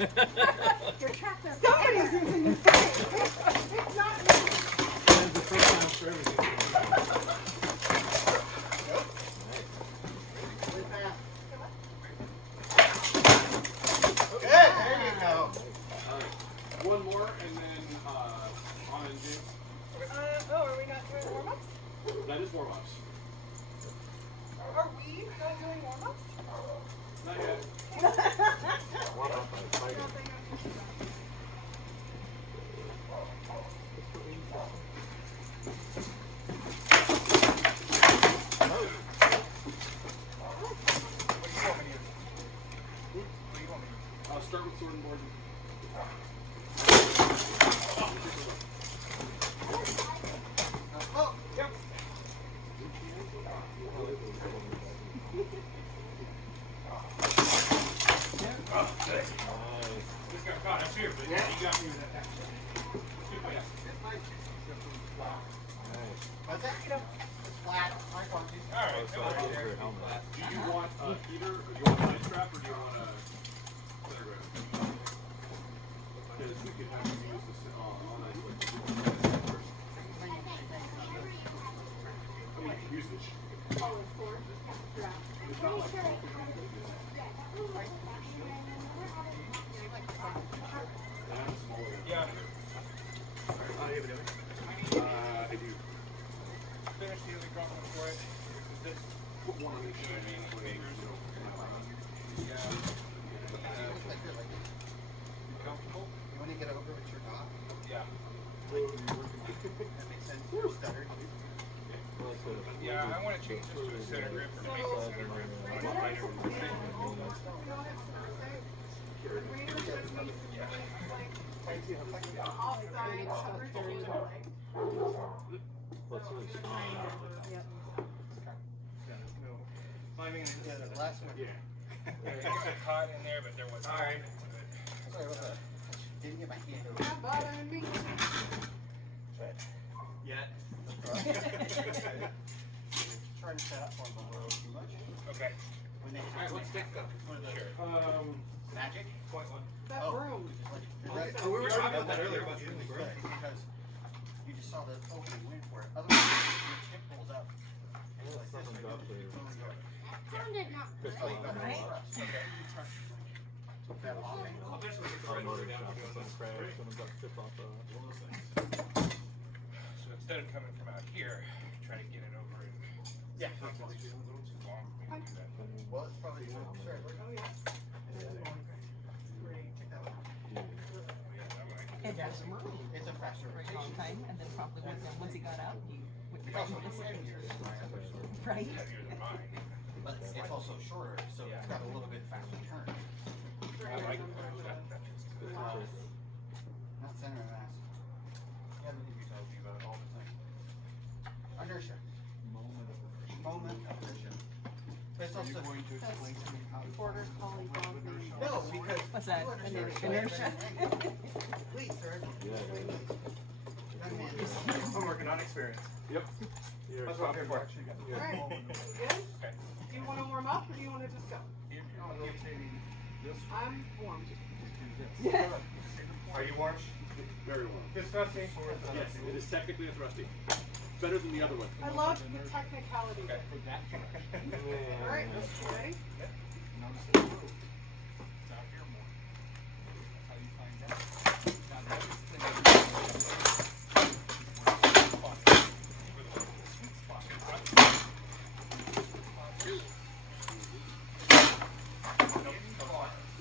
You're trapped there. Somebody's using your face. It's not me. That is the first time for everything. Good, there you go. Alright. One more and then on and James. Are we not doing warm-ups? That is warm-ups. Are we not doing warm-ups? Not yet. Start with sword and board. Oh, yep. This got caught up here, but yeah, you got me with that. What's that? It's flat. My apologies. Alright, do you want a heater, or do you want a ice trap, or do you want a center grab? Because we could have you use this on ice liquid. I mean, you can use this. It's not like Yeah. I do. Finish the other gauntlet for it. This Put one on each side. yeah. You comfortable? You want to get over with your dog? Yeah. That makes sense. You're stuttered. Yeah, I want to change this to a center grip or make a center grip. The last one. Yeah. There's a cot in there, but there was all right. Sorry about that. Didn't get my hand over. Not bothering me. Yet. Trying to set up for them a little too much. Okay. When they Alright, let's take them. Sure. magic. Point one. That room. Right. Oh, we were talking about that earlier, about you using the grill. because you just saw the opening wind for it. Otherwise, your chip pulls up. And it's like this. Something's up there. Sounded not good. Oh, you got it. Right? Okay. That offing. Eventually, it's Our right motor over down shop, to someone crashed, someone got tipped off the. So instead of coming from out here, try to get it over and Yeah. it's a little too long for me to do that. Well, it's probably sorry. Look. Oh, yeah. Take that one. It does. It's a faster For a long rotation. time, and then probably once he got out, he went It's right also into heavier this. than my other. Right? Heavier than mine. But it's also shorter, so it's got a little bit faster turn. I like that. Not center of mass. Yeah, I think you told me about it all the time. Inertia. Moment of inertia. But it's also Border collie dog name. no, because What's that? you understand Inertia? Please, sir. Homework and non-experience. Yep. That's what I'm here for. Alright. You good? Do you want to warm up or do you want to just go? I'm warm. Are you warm? Very warm. Good stuff, Steve. Yes, it is technically a thrusty. Better than the other one. I love the technicality. Alright, ready?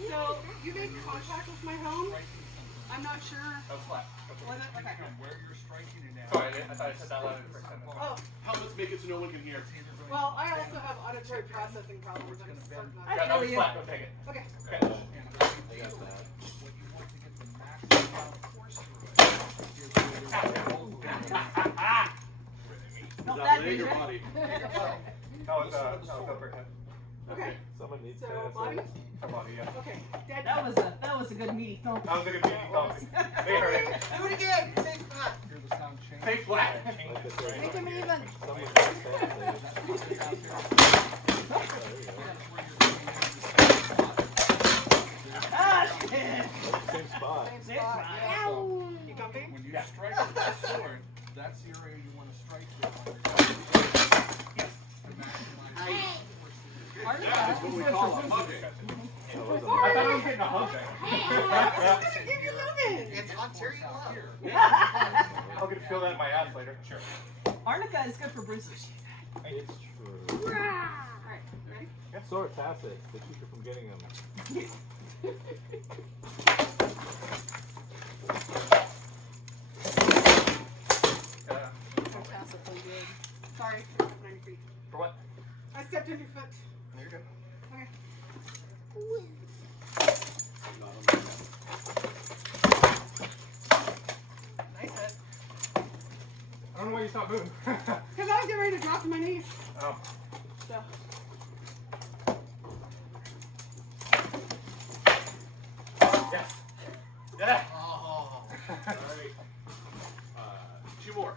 So, you made contact with my home? I'm not sure. That was flat. Was it? Okay. Sorry, I thought I said that loud for a second. Oh, Helmets make it so no one can hear. well, I also have auditory processing problems. I'm certain of I Yeah, it. that feel was you. flat. Go take it. Okay. Okay. Not Is that that leg or big, right? body? No, it's overhead. Okay. Someone needs So, to. body? Body, yeah. Okay. Dead. That was a good meaty thump. That was a good meeting. They heard it. Do it again. Say flat. Say flat. Like I said, Make him even. someone needs to stand there. Ah, shit! Same spot. Same Same spot. spot. Yeah. So You comfy? when you strike with the sword, that's the area you want to strike with on your Yes. to maximize Arnica That is what we call a hugging. That was I thought I was getting a hug there. Give you loving. It's Ontario love. I'll get to feel that in my ass later. Sure. Arnica is good for bruises. It's true. Alright, ready? Sword tactics. They keep you from getting them. Fantastic, so good. Sorry, I stepped on your feet. For what? I stepped on your foot. You're good. Okay. Nice hit. I don't know why you stopped moving. Because I was getting ready to drop to my knees. Oh. So. Yes. Yeah. Oh. Alright. Two more.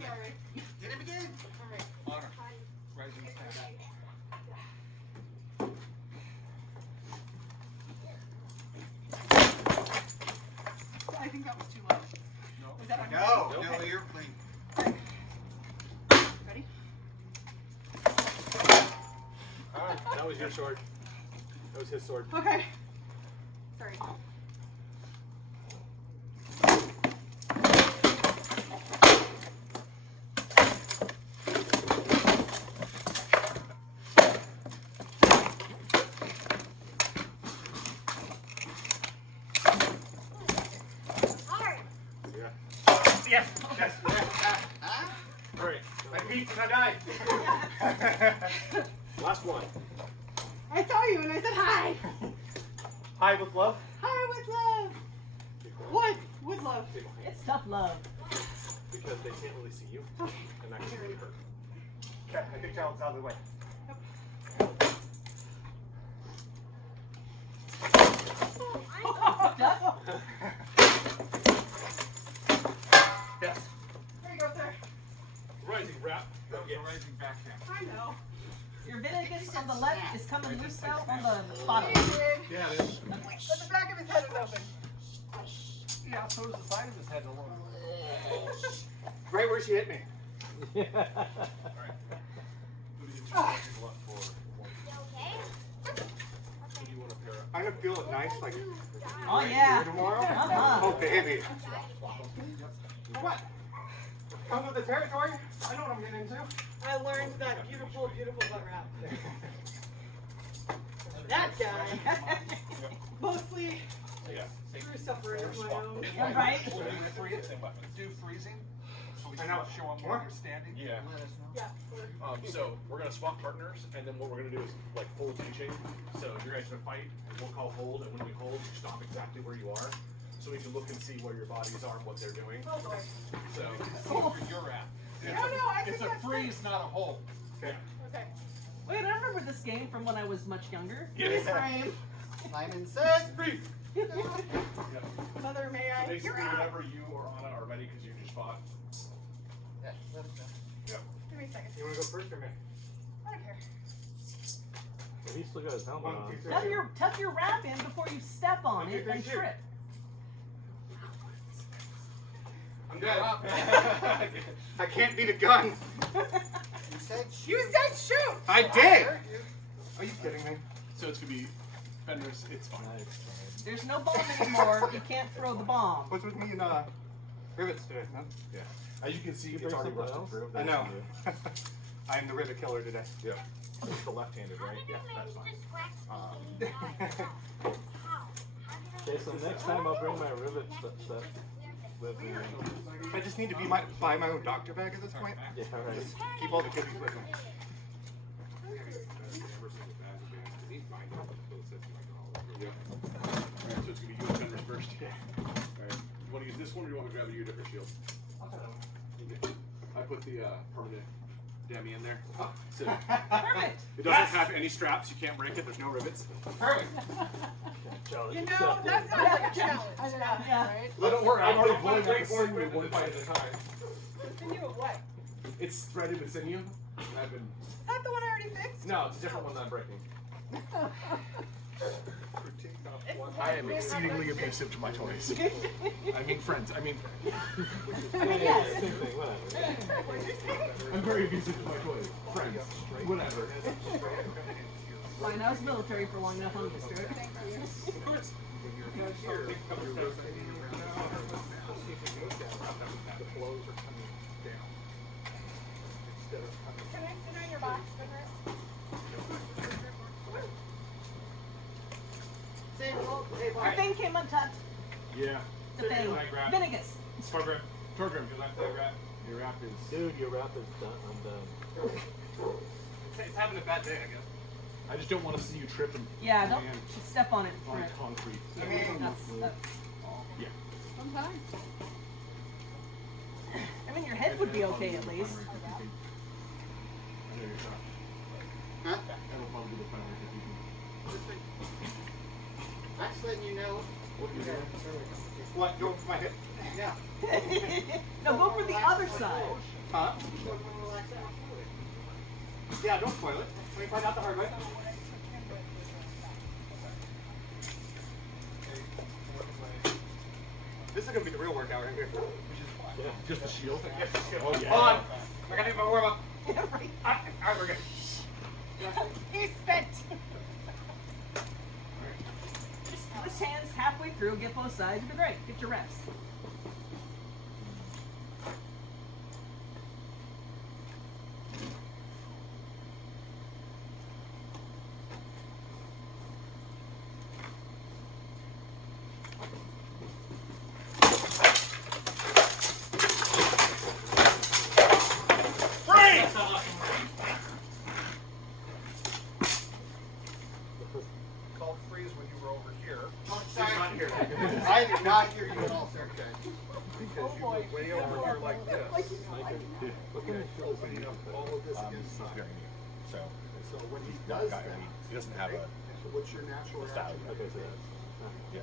Sorry. Get him again. Alright. honor. Rising staff. I think that was too low. No. Was that on No, your no, Okay. you're clean. Ready? That was your sword. That was his sword. Okay. Sorry. Yeah. Yes. Yes. Huh? Alright. My feet when I died. Last one. I saw you and I said hi. Hi with love. Hi, with love. What? With love. It's tough love. Because they can't really see you. And that can really hurt. Okay, I think challenge out of the way. Yes. There you go, sir. Rising wrap. That was a rising backhand. I know. Your Venegas on the left is coming loose now on the bottom. He did. Yeah, it is. But the back of his head is open. Yeah, so does the side of his head a little. Right where she hit me. Alright. Let me get two seconds left for one. Do you want to pair up? I'm gonna feel it nice, like Oh yeah. tomorrow. Uh-huh. Oh baby. For what? Comes with the territory. I know what I'm getting into. I learned that beautiful, beautiful butt wrap. That guy. Mostly Yeah. through suffering of my own. Yeah, right? Do freezing, so we I can know. show him More? where you're standing. Yeah. Yeah. So we're gonna swap partners, and then what we're gonna do is like full teaching. So you guys gonna fight, and we'll call hold, and when we hold, you stop exactly where you are, so we can look and see where your bodies are and what they're doing. Oh boy. So See where you're at. No, no, I It's think a that's freeze, not a hold. yeah. Okay. Wait, I remember this game from when I was much younger. Freeze frame. Simon says brief. Mother, may I? Basically, You're up. whenever you or Anna are ready, because you just fought. Yeah, let us know. Yep. Give me a second. You wanna go first or me? I don't care. He's still got his helmet One, on. two, three. Tuck your wrap in before you step on 1, 2, it 3, and shoot. trip. I'm dead. I can't beat a gun. You said You said shoot! I did. Are you kidding me? So it's gonna be Fenris. It's fine. Nice. There's no bomb anymore. You can't throw the bomb. What's with me and rivets today? Huh? Yeah. As you can see, You it's bring already something rusted else? through. I That's know. you. I'm the rivet killer today. Yeah. It's the left-handed, right? Yeah, that's fine. Okay, so next time I'll bring my rivet set with me. I just need to buy my own doctor bag at this point. Yeah, right. Just keep all the kiddies with me. Yep. Alright, so it's gonna be you and Fenris first. Yeah. Alright. You wanna use this one or you want me to grab you a different shield? Okay. I put the permanent Demi in there. So Perfect. it doesn't have any straps, you can't break it, there's no rivets. Perfect. You know, that sounds like a challenge. Yeah. Right? Well, don't worry, I'm already One, blowing three, out four, sinew five. one fight at a time. Then you what? It's threaded with sinew. And I've been. Is that the one I already fixed? No, it's a different one that I'm breaking. It's I am exceedingly abusive to my toys. I mean friends. I mean, Yes. Same thing, whatever. I'm very abusive to my toys. Friends. Whatever. Fine, I was military for long enough, I'm used to it. Of course. The blows are coming down instead of coming. Can I sit on your box, Goodness? The thing came untucked. Yeah. The thing. Venegas. Torgrim. Torgrim. Your wrap is. Dude, your wrap is done. I'm done. It's having a bad day, I guess. I just don't want to see you tripping. Yeah, don't Man. step on it. On Right. concrete. That's Yeah. Sometimes. I mean, your head would be okay at least. I know you're shocked. Huh? That'll probably be the final confusion. I'm just letting you know. What you doing? What? Go with my hip? Yeah. No, go for the other side. Huh? Relax out. Yeah, don't spoil it. Let me find out the hard way. This is gonna be the real workout right here. Yeah. Just the shield? Yes, yes, yes. Oh, yeah. Hold on. I gotta do my warm up. Yeah, right. Alright, we're good. He's spent. Just twist hands halfway through, get both sides, you'll be great. Get your reps. Called freeze when you were over here. Oh, sorry. Not here. I did not hear you at all, sir. Because you were way over here like this. Okay, Opening up all of this inside. So, So when he does that, he doesn't have a so what's your natural style. reaction? okay, so that's. Yeah.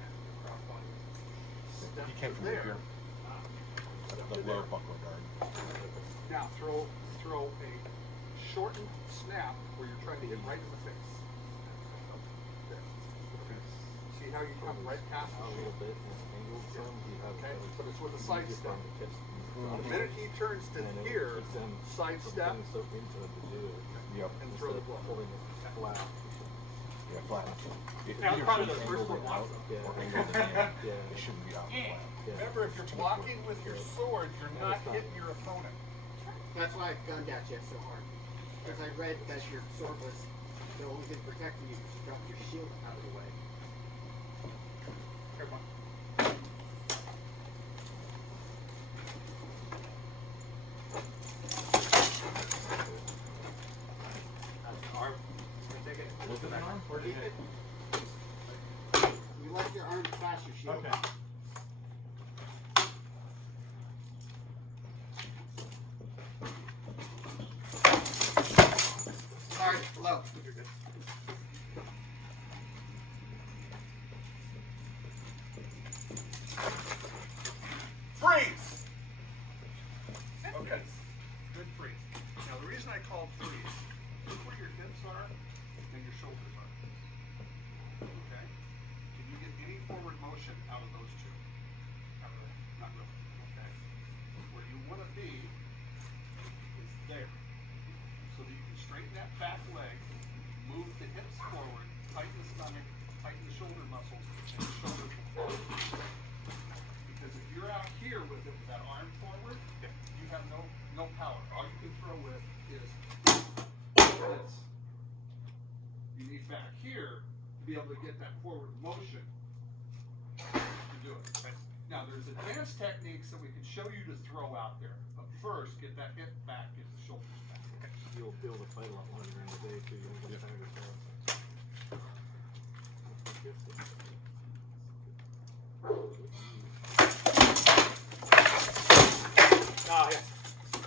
Step He came to from there. here. The lower buckle guard. Now throw a shortened snap where you're trying to hit right in the face. There. See how you come right past A the little shield? bit angled some. You have Okay, those- but it's with a you side get step. down to tips. The minute he turns to And it here, puts them side step, something so into it to do it. Yep. and throw the Instead blow. of holding it flat. Yeah, flat. That was probably the first one. Yeah. Or angled in. Yeah. It shouldn't be out flat. Yeah. remember if you're blocking with your sword, you're not hitting your opponent. That's why I gunned at you so hard. Because I read that your sword was the only thing protecting you. You dropped your shield out of the way. Here, one. That's the arm. Take it. Look at the arm. Where did it? You let your arm flash your shield. Okay. Sorry, low. You're good. Freeze! Okay, good freeze. Now the reason I called freeze, look where your hips are and your shoulders are. Okay? Can you get any forward motion out of those two? Not really. Okay. Where you want to be is there. So that you can straighten that back leg, move the hips forward, tighten the stomach, tighten the shoulder muscles, and the shoulders will forward. Because if you're out here with it with that arm forward, you have no power. All you can throw with is this. You need back here to be able to get that forward motion to do it. Okay? Now there's advanced techniques that we can show you to throw out there. But first, get that hip back, get the shoulders back. Okay? You'll be able to fight a lot longer in the day too. You won't get tired as well. Ah, yes.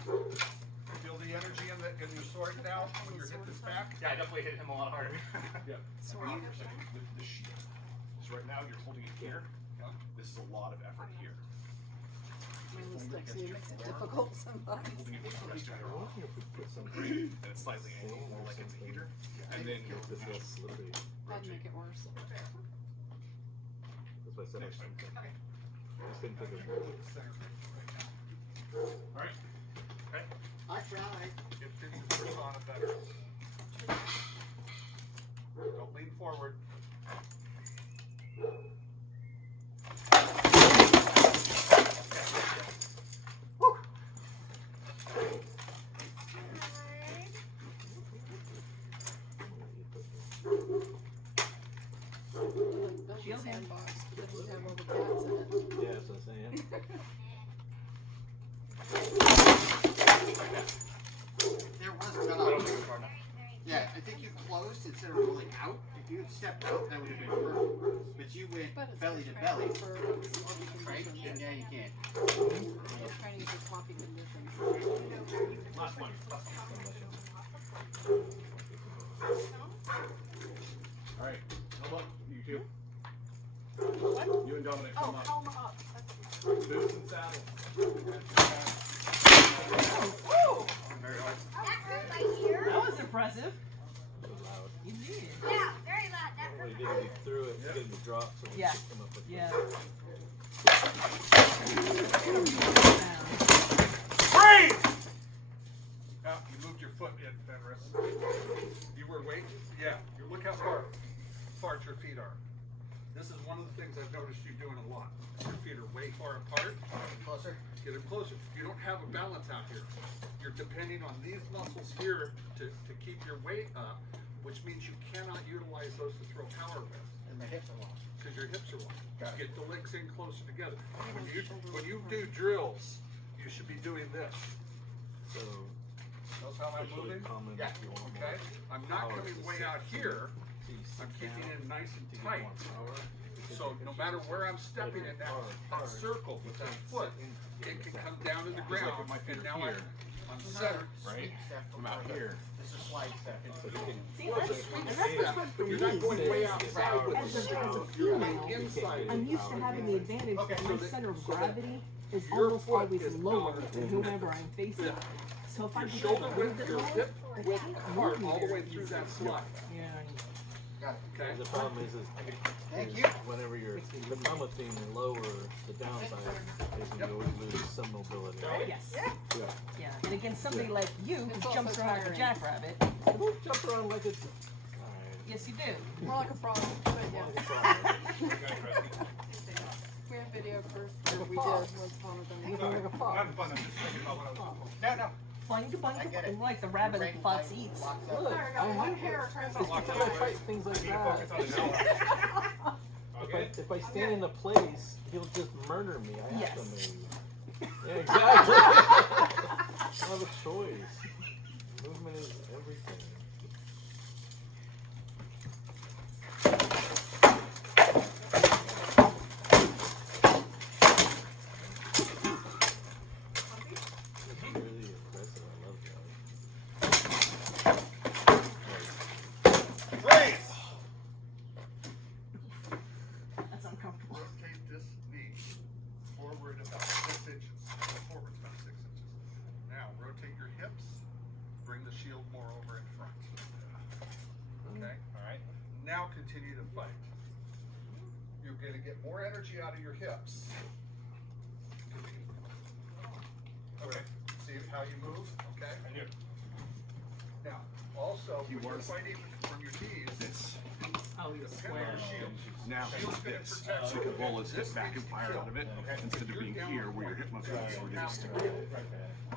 Feel the energy in your sword now when your hip is back? Yeah, I definitely hit him a lot harder. Yeah. The shield. So right now you're holding it here. This is a lot of effort here. It makes it difficult sometimes. Holding it with the rest of I your arm. wonder if we put some And it's slightly angled, more like it's a heater. And then this less slippery. That'd make it worse. but I said Next time. something. Okay. I couldn't think of Control it. the center right now. All right. Okay. I tried. It fits the persona better. Don't lean forward. Shield him. Sandbox, but it doesn't have all the cats in it. Yeah, that's what I'm saying. There was I don't no. think it's far enough. Yeah, I think you closed instead of rolling out. If you had stepped out, that would have been perfect. But you went But it's belly to training belly, for right? conditions. And now you can't. It's training for coffee conditions. Last one. All right, come up, you two. You and Dominic Oh, come up. helm up. That's Boots and saddle. Very hard. That was impressive. It was loud. You did. Yeah, very loud. That Well, hurt he my did it, he threw it, he did it drop, so we Yeah. picked him up with Yeah. Freeze! Now, you moved your foot in, Fenris. You were waiting. Yeah. You look how far your feet are. This is one of the things I've noticed you doing a lot. Your feet are way far apart. Closer. Get it closer. You don't have a balance out here. You're depending on these muscles here to keep your weight up, which means you cannot utilize those to throw power with And my hips are long. because your hips are long. Got it. Get the legs in closer together. When you do drills, you should be doing this. So, Notice how I'm especially moving? common Yeah. if you want Okay? more I'm not power coming to way sit out here. So you sit I'm keeping down it nice and to get tight. more power. So no matter where I'm stepping in that circle with that foot, it can come down to the ground. And now I'm centered. Right? Step I'm out here. This is slide step. So you can See, that's You're not going way outside with As the a sound. female, You're inside. I'm used to having the advantage Okay, that so my that- center of so that gravity is your almost foot always is lower out. than whomever I'm facing. Yeah. So if I Your can shoulder get a little width, bit your lower, hip width apart all the way through that slide. yeah. Got it. Okay? The problem is Thank you. whenever you're developing and lower the downside, is you always lose some mobility. Yes. Yeah. Yeah. And against somebody like you who It's jumps also around like a tiring. jackrabbit, I don't jump around like it's. Alright. yes you do. more like a frog, but yeah. Like it's alright. We have video for we did once upon a time. Like a I'm fox. having fun. I'm just thinking about what I was doing. No, no. Boing I get it. boing like the rabbit that the fox Brain eats. locks up. Look, Sorry, I got I one have hair it. trying to It's Lock because up, I boys. fight things like You need to focus that. on the now. If I stand in the place, he'll just murder me. I have Yes. to move. Yeah, exactly. I don't have a choice. Movement is everything. It's really impressive. I love that. Freeze! That's uncomfortable. Rotate this knee forward about 6 inches. Forward about 6 inches. Now rotate your hips. Bring the shield more over in front. Okay? Alright. Now continue to fight. You're going to get more energy out of your hips. Okay. See how you move? Okay? I do. Now, also, when you're fighting from your knees, Oh, you're depend on square. your shield. Now Shield's it's gonna this. protect So you. you can roll his This hip back and means fire kill. out of it Okay. instead of You're being down here on where your hip point. muscle is You where have it's to sticking. wheel.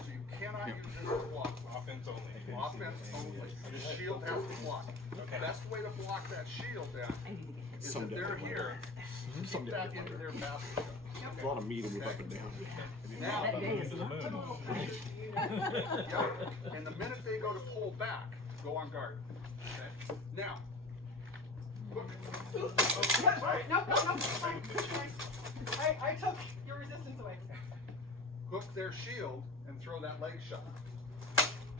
So you cannot use this to block. Offense only. Offense only. The shield has to block. The best way to block that shield down I need to get hit. is if Someday they're I'll here, keep Someday that I'll into wonder. their basket. A lot of meat will move up and down. Now, That day is not yeah, and the minute they go to pull back, go on guard. Okay? Now, look. Nope. I took your resistance away. Hook their shield and throw that leg shot.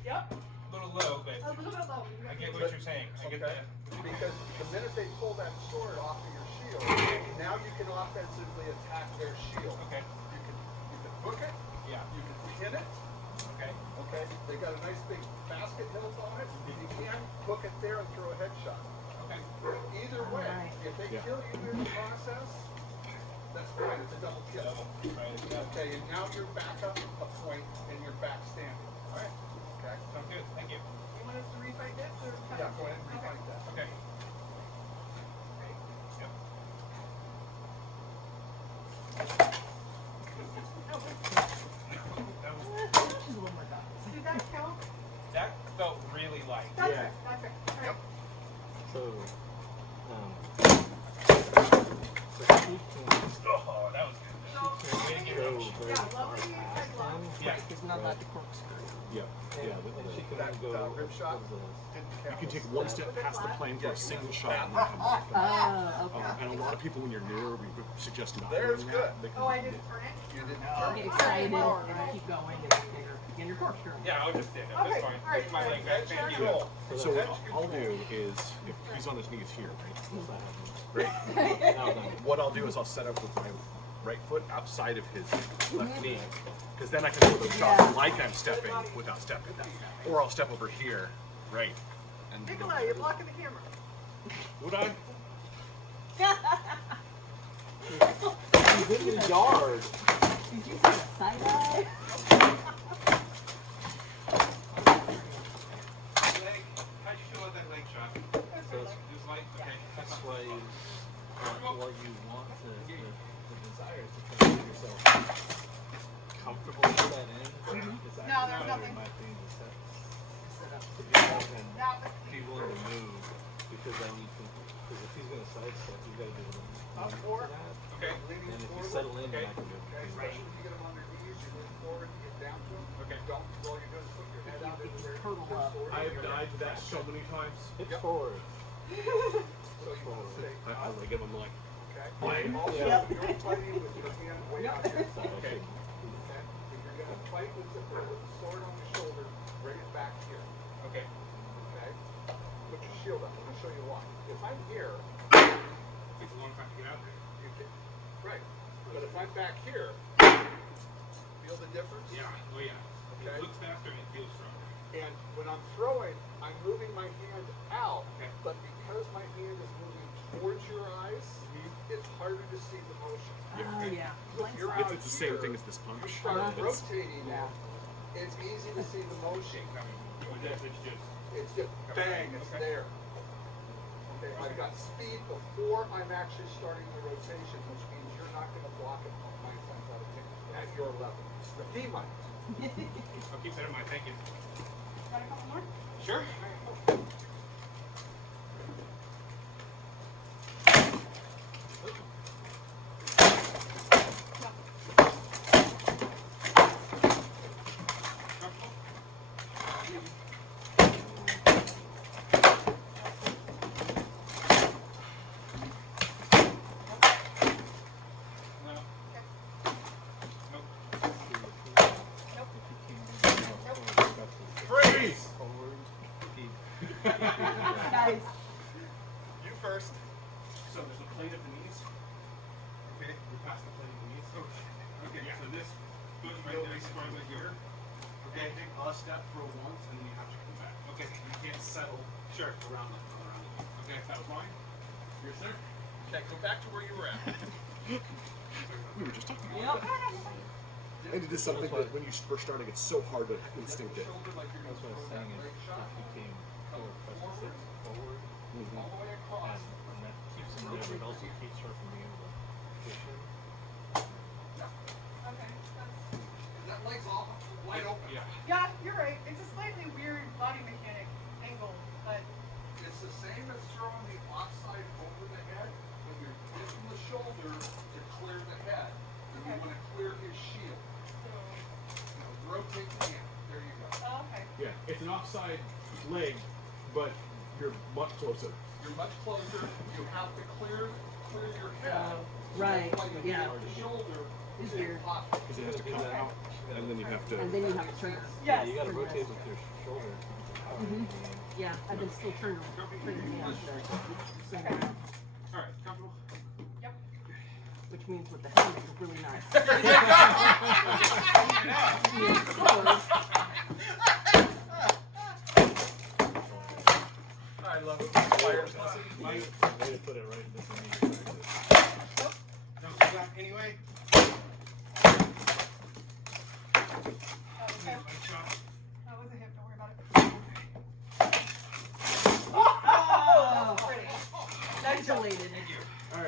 Yep. A little low, but A little bit low. I get what you're saying. I get Okay? that. Because the minute they pull that sword off of your shield, now you can offensively attack their shield. Okay. You can hook it. Yeah. You can pin it. Okay. Okay. They got a nice big basket hilt on it. If you can, hook it there and throw a headshot. Okay. Either way, Alright. if they Yeah. kill you in the process, That's fine, it's a double kill. Okay, and now you're back up a point and you're back standing. Alright. Okay? Sounds good. Thank you. You want us to refight this or? Yeah, go ahead and refight that. Okay. Yep. That was, She's a little more done. Did that count? that felt really light. That's Yeah. it, that's it. All right. So, so she Oh, that was good. So, Way to give it can up. go very yeah, love far when you past said love. him. Yeah. Because not allowed to corkscrew. Yeah, yeah, and she can That, go. rib shot what is this? didn't You count. can take one step past the plane for a single shot and then come back. Oh, okay. And a lot of people, when you're newer, we would suggest not There's doing good. that. They can- Oh, I didn't turn it? You didn't Get turn. excited Alright, and well, keep going and begin your corkscrew. Yeah, I'll just stand up. Okay, That's fine. alright, Take my leg back. Edge Thank you. control. So what I'll do is, if he's on his knees here, right? What's that happening? Right. Now then. What I'll do is I'll set up with my right foot outside of his left knee, because then I can throw those shots Yeah. like I'm stepping without stepping. Or I'll step over here, right? And Nikolai, you're blocking the camera. would I? He's in the yard. Did you see the side eye? Leg. How'd you feel about that leg shot? So it's- Just light? Okay. that's why you want the desire is to try to make yourself comfortable with that in. Is No, there's nothing. my thing to set up to be able and Now, be willing to move because then you can. Because if he's gonna sidestep, you gotta be able to move forward. to that. Okay. Leaning And if you forward. settle in, Okay. then I can do Okay, it. especially if you get them on their knees, you lean forward and get down to them. Okay. Don't, all you're doing is put your head out into their Turtle up. forward. I've died to that so many times. Hips forward. So you want to stay, I like him, I'm like, okay? Fine. Also, Yep. you're fighting with your hand way out here. So Okay. Okay? If you're gonna fight with the sword on your shoulder, bring it back here, Okay. okay? Put your shield up, I'm gonna show you why. If I'm here, Takes a long time to get out there. you can, right, but if I'm back here, feel the difference? Yeah. Oh yeah. Okay. It looks faster and it feels stronger. And when I'm throwing, I'm moving my hand out, Okay. but because my hand is moving towards your eyes, it's harder to see the motion. Oh, yeah. If you're if out it's the same here, thing as this you punch. start It's- rotating it, it's easy to see the motion. With this, it's just. It's just bang, it's Okay. there. Okay, I've got speed before I'm actually starting the rotation, which means you're not gonna block it 9 times out of 10 at your level. He might. I'll keep that in mind. Thank you. got a couple more? Sure. Freeze! Forward. Guys, You first. So there's a plane of the knees. Okay. We're past the plane of the knees. Okay. So this goes right there as far as like here. Okay, take a step, throw once, and then you have to come back. Okay. You can't settle Sure. around the Okay. That was mine. Yes, sir. Okay, go back to where you were at. We were just talking yep. about And it is something that when you first starting, it's so hard to instinctive. Shoulder like you're That's gonna what I was throw saying that is leg shot. if you came forward, press the six forward, All the way across. and that keeps him there, but it also keeps her from being able to push him. Okay, that's, That leg's all wide open. Yeah. yeah, you're right. It's a slightly weird body mechanic angle, but It's the same as throwing the offside over the head. When you're hitting the shoulder to clear the head, and you Okay. want to clear his shield. so, You know, rotate the hand. There you go. oh, okay. Yeah, it's an offside leg, but you're much closer. You're much closer. You have to clear your head. Right, While you yeah. hit the shoulder, It's is weird. hot. Because it has to come out, and then you have to. And then you have to turn. Yes. You gotta Pretty rotate much. with your shoulder. Yeah, I've been still turning yeah. Same Okay. around. All right. Comfortable. Yep. Which means with the hand, it's really nice. I love it. Fires. Way to put it right in this knee practice. No, you got any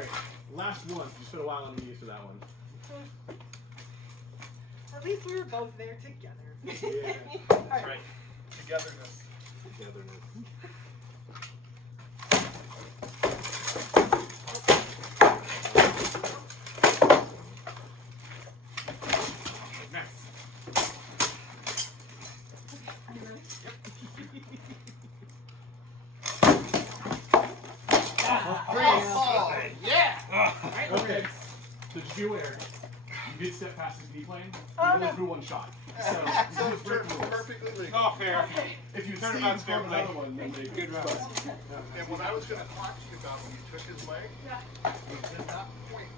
Alright, last one. You spent a while on the knees for that one. At least we were both there together. Yeah. That's right. Togetherness. Togetherness. Next. Oh, yeah! Okay. So just be aware. You did step past his knee plane. Oh, You only no. threw one shot. So So you it's just break rules. perfectly legal. Oh, fair. If you see Turnabout's him fair from play. another one, then they Good round. And what I was going to talk to you about when you took his leg, he did not point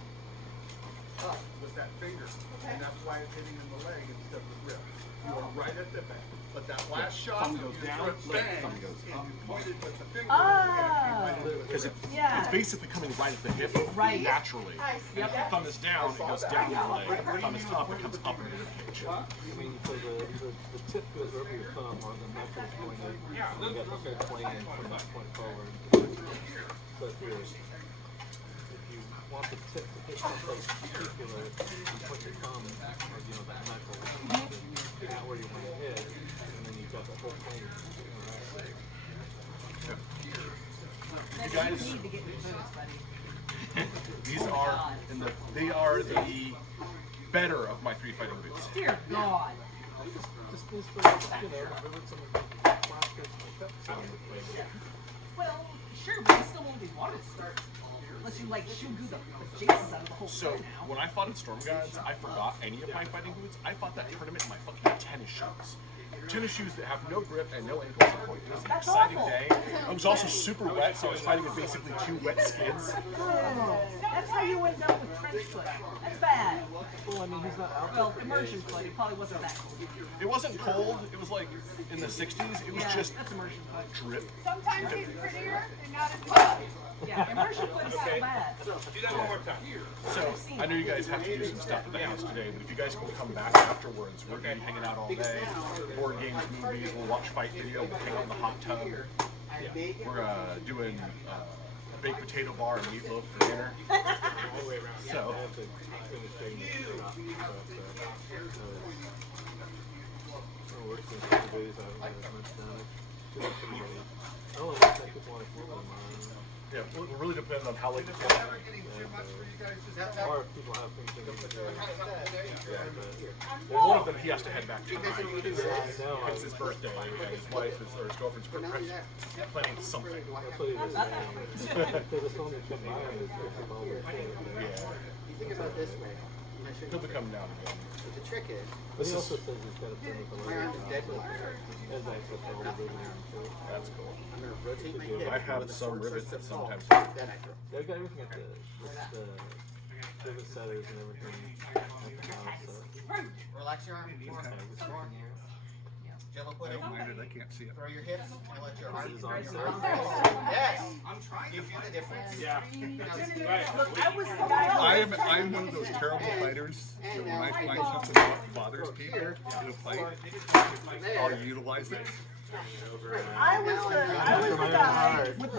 up with that finger. And that's why it's hitting in the leg instead of the rib. You were right at the back. But that last shot, Thumb you goes threw down, it bang, thumb goes and up. you pointed with the finger. Ah. and it came right into the Because rib. Yeah. it's basically coming right at the hip Right. naturally. I see. And if the thumb is down, it goes down the leg. If the thumb is up, it comes up into the cage. I mean, so the tip goes over your thumb or the knuckle is pointed. Yeah. You got the whole plane from that point forward. So if you want the tip to hit something particular, you put your thumb or that knuckle out where you want to hit, and then you've got the whole plane. You guys- need to get new boots, buddy. These are they are the better of my 3 fighting boots. Dear God. Just needs to, remove some of the plastics and the pep Well, sure, but you still won't be water starts. Unless you like shoot the Jesus out of the whole So thing now. when I fought in Storm Gods, I forgot any of my fighting boots. I fought that tournament in my fucking tennis shoes. Tennis shoes that have no grip and no ankle support. It was an That's exciting awful. day. I was also super wet, so I was fighting with basically 2 wet skids. That's how you end up with trench foot. That's bad. Well, I mean, he's not out Well, immersion foot, it probably wasn't that cold. It wasn't cold. It was like in the 60s. It was Yeah, just that's immersion foot. drip. Sometimes he's prettier and not as much. Yeah, immersion foot is so bad. Do that one more time. So I know you guys have to do some stuff at the house today, but if you guys can come back afterwards, we're gonna be hanging out all day. Board games, movies, we'll watch fight video, we'll hang out in the hot tub. We're doing baked potato bar and meatloaf for dinner. So I have to finish taking the shot I worked in 2 days, I haven't had as much damage. Too much of the- I don't know if people want to kill them yeah, we're really depending on how late it's Is that ever getting too much for you guys? Is that or if people have things they need to do. Well, one of them he has to head back tonight. I know, It's his birthday, and his wife is, or his girlfriend's planning something. that's what he was saying. So the phone that come by is if all the Yeah, You think about it this way. I should, he'll be coming down again. the trick is, But he also says he's got a thing with the my arm is dead when I start. as I said, all the riveting too. That's cool. I'm going to rotate my hip. I've had when the some sword rivets starts that to fall. sometimes- Then I throw. They've got everything at the pivot setters and everything at the house. So. Relax your arm. More. More. Jello pudding. I can't see it. Throw your hips and let your arm. This is on Your arm. set. Yes. Do you feel the difference? Yeah. Look, I was the guy. I'm one of those terrible fighters that when I find something that bothers people in a fight, I'll utilize it. I was the guy with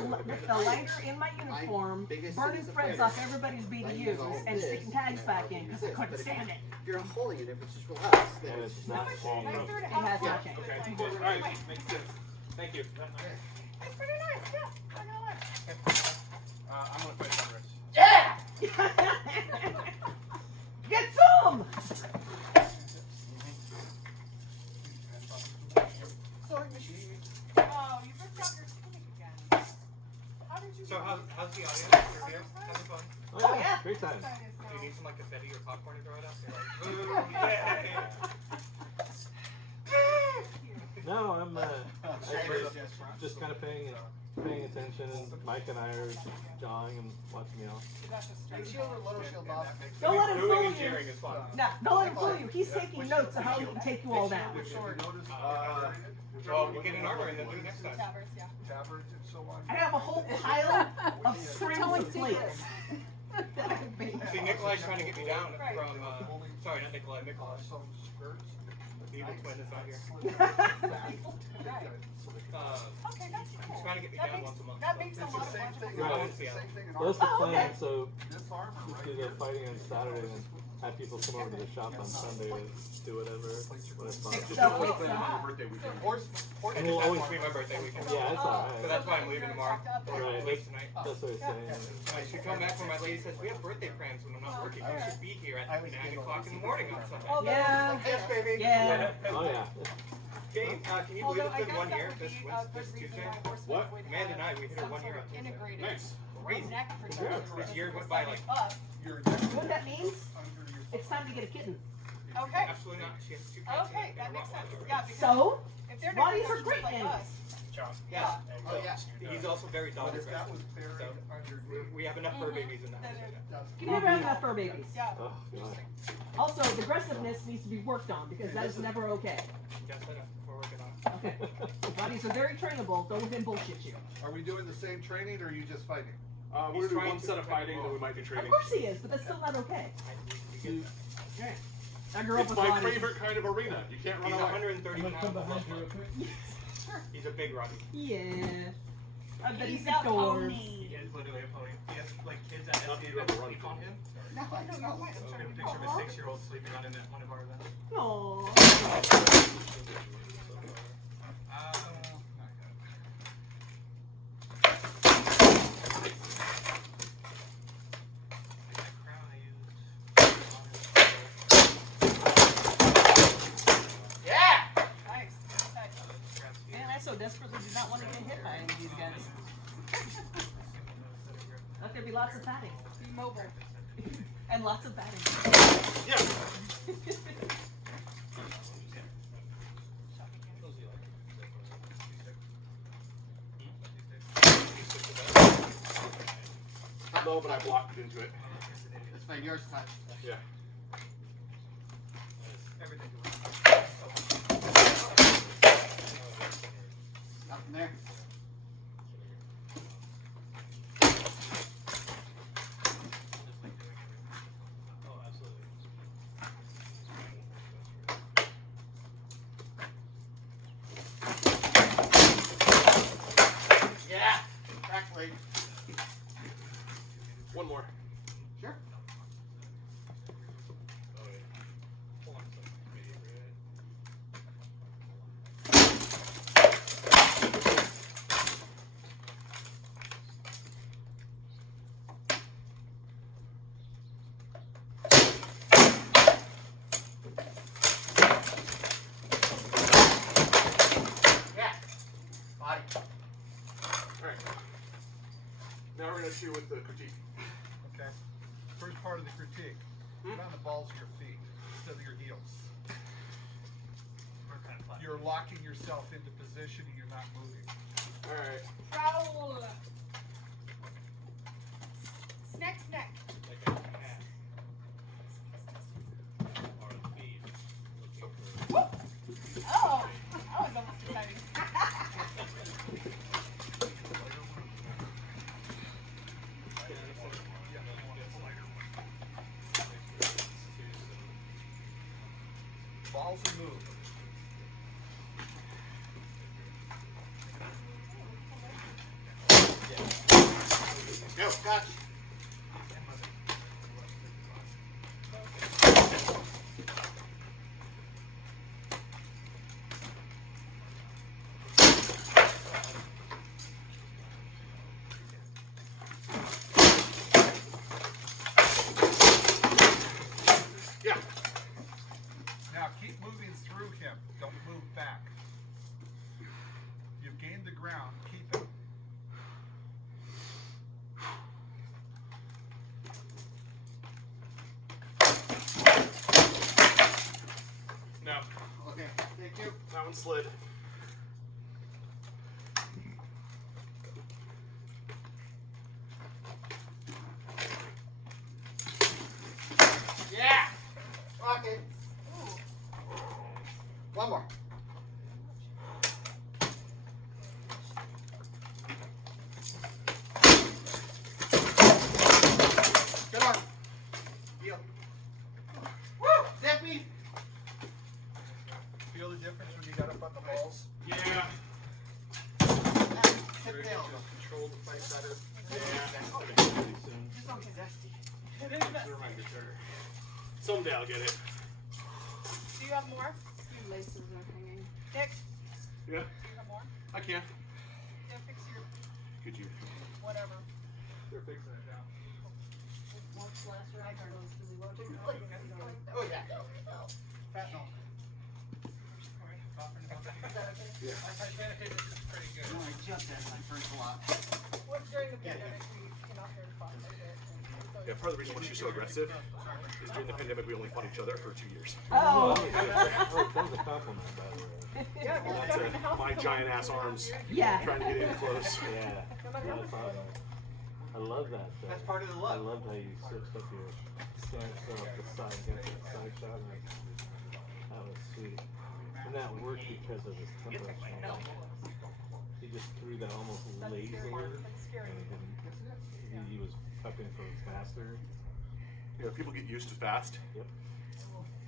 the lighter in my uniform, burning threads off everybody's BDUs and sticking tags back in because I couldn't stand it. If you're holding it, if it's just relaxed, then And it's it's just not not. small enough. It has not changed. Okay. Alright, makes sense. Thank you. It's pretty nice, yeah. I know it. I'm gonna fight Sunrise. Yeah! Get some! Sorry, machine. Oh, you ripped out your stomach again. How did you So do how's that? the audience? You're here? Having fun? Oh, yeah. yeah, great time. That is Do you now. need some like confetti or popcorn to throw it up? You're like, yeah. No, I'm just kind of paying attention, and Mike and I are jawing and watching y'all. That's just Big straight. shield or little shield, boss? Don't let him Booing fool and you. cheering is fun. No, don't let him fool you. He's taking notes of how he can take you all down. Well, you get an armor and then do it next time. Tabards, yeah. Tabards and so on. I have a whole pile of strings and plates. that could be. See, Nikolai's trying to get me down Right. from, sorry, not Nikolai, Nikolai. Some skirts. Evil twin is out here. Okay, that's He's cool. trying to get me That down makes, once a month. that makes a It's lot the of same logical thing. sense. Right. It's the same thing in Well, that's the Oh, plan. okay. So This armor just right do the here. fighting on Saturday and have people come over to the shop on Sunday to do whatever when it's fun. Just So don't wait, plan so- on your birthday weekend. Horse, And We'll it always- happens to be my birthday weekend. Yeah, it's So alright. that's why I'm leaving tomorrow. Or Right. leave tonight. That's what he's saying. I should come back when my lady says we have birthday plans when I'm not working. You should be here at 9 o'clock in the morning on Sunday. Yeah. yes, baby. Yeah. Oh yeah. Jane, can you believe Although it's I been guess 1 that year would this, be this, a good this reason Tuesday? why Horseman What? would Amanda and I, have we hit our some 1 year sort on of Tuesday. integrated Nice. Crazy. neck protection. This year went by like, Up. You're What that means? It's time to get a kitten. Okay. absolutely not. She has 2 cats. Okay, that makes sense. Yeah, because So, if they're Rotties neck are great protections like animals. us, Yeah. Oh, yeah. He's also very dog But if that aggressive. was buried underneath. We have enough fur babies in the house. you never have enough fur babies. yeah. Oh god. Also, the aggressiveness needs to be worked on because that is never okay. Yes, I know. We're working on it. Okay. Bodies are very trainable. Don't let them bullshit you. Are we doing the same training or are you just fighting? We're He's gonna do trying one to set of protect fighting, the then we wall. might do Of training. course he is, but that's still not okay. We get that. Okay. I grew up It's with my Ronnie. favorite kind of arena. You can't run He's away. 130 I'm gonna come pounds. behind you real quick. He's a big Robbie. Yeah. I bet He's he's a adores. pony. He is literally a pony. He has like kids at Not that SC you that ever run sleep from on him. him. No, no, no, wait, I'm We trying have a to picture of a 6-year-old sleeping on him at one of our events. Aww. Nice. Nice. Man, I so desperately did not want to get hit by any of these guys. Let there be lots of padding. Be mobile. And lots of padding. Yeah. No, but I blocked into it. It's fine, yours touch. Yeah. Nothing there. Yeah. Back blade. One more. Sure. Yeah. Body. Alright. Now we're gonna shoot with the critique. Okay. First part of the critique. Put on the balls of your feet instead of your heels. You're locking yourself into position and you're not moving. Alright. Prowl. Snack, snack. Oh, that was almost exciting. Balls and move. Go, Scotch. Yeah. Now keep moving through him. Don't move back. You've gained the ground. Keep it. No. Okay, thank you. That one slid. Yeah. Okay. One more. Good arm. Heel. Woo! Zippy. It is Just a messy. reminder, sure. Someday I'll get it. Do you have more? Your laces are hanging. Nick, Yeah, do you have more? I can. Yeah, fix your Could you? whatever. They're fixing it now. Mark's last ride are those really well. Oh, yeah. Fentanyl. Yeah. Pretty good. No, I jumped in my first lot. What during the pandemic we came out here and fought like it. And so Yeah, part of the reason why she's so aggressive is during the pandemic we only fought each other for 2 years. Oh. Oh, that was a compliment, by the way. yeah, because That's every house my is giant ass arms Yeah. trying to get in close. Yeah. No matter how much I saw that. I love that. That's part of the I look. loved how you switched up your stance up the side against the side shot. And that was sweet. And that worked because of his tempo change. He just threw that almost lazily. That's scary. And he was prepping for faster. Yeah, people get used to fast. Yep.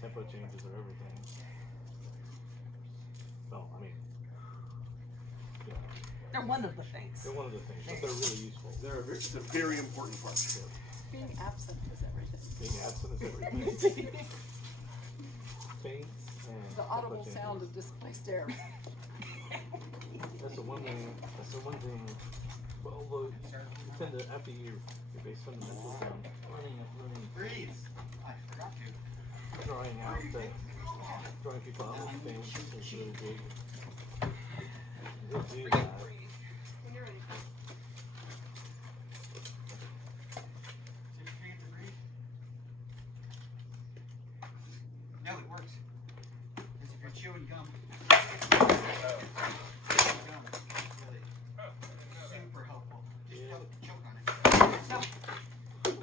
Tempo changes are everything. No, I mean, yeah, They're one of the things. they're one of the things, but they're really useful. It's a very important part. Being absent is everything. Being absent is everything. Feints and The tempo audible changes. sound of displaced air. That's the one thing. That's the one thing. Well, you tend to after your base fundamentals down, learning, Breathe. I forgot to. drawing out that drawing people out with things is really big. You'll do that. When you're ready. No, it works. Because if you're chewing gum, really super helpful. Just choke on it. No.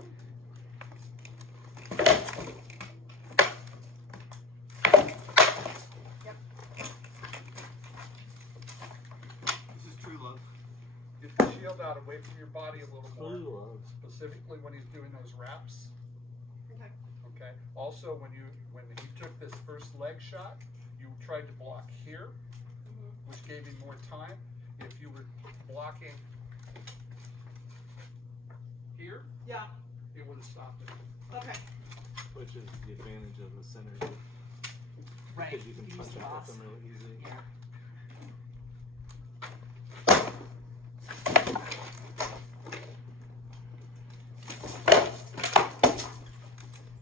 Yep. This is true love. Get the shield out away from your body a little more. True love. Specifically when he's doing those wraps. Okay. Okay. Also, when he took this first leg shot, you tried to block here, which gave him more time. If you were blocking here, Yeah. it would have stopped it. Okay. Which is the advantage of the center. Right. Because you can Use punch the out with boss. them real easy. Yeah.